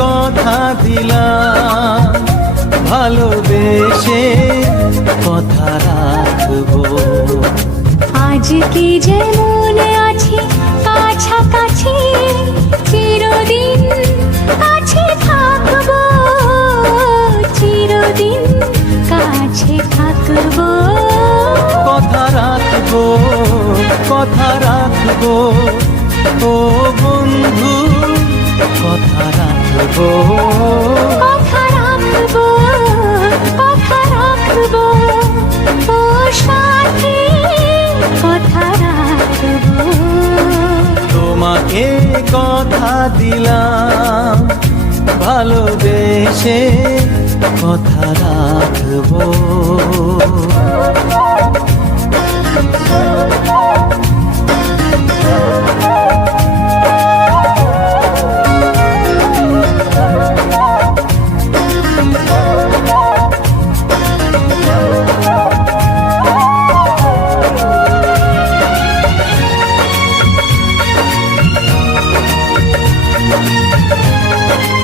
কথা দিলাম, ভালোবেসে কথা রাখবো। আজকে যেমন আছি কাছাকাছি, চিরদিন কাছে থাকবো, চিরদিন কাছে থাকবো। কথা রাখবো, কথা রাখবো, ও বন্ধু কথা রাখবো। কথা রাখবো, কথা রাখবো, ও সাথী কথা রাখবো। তোমাকে কথা দিলাম, ভালোবেসে কথা রাখবো।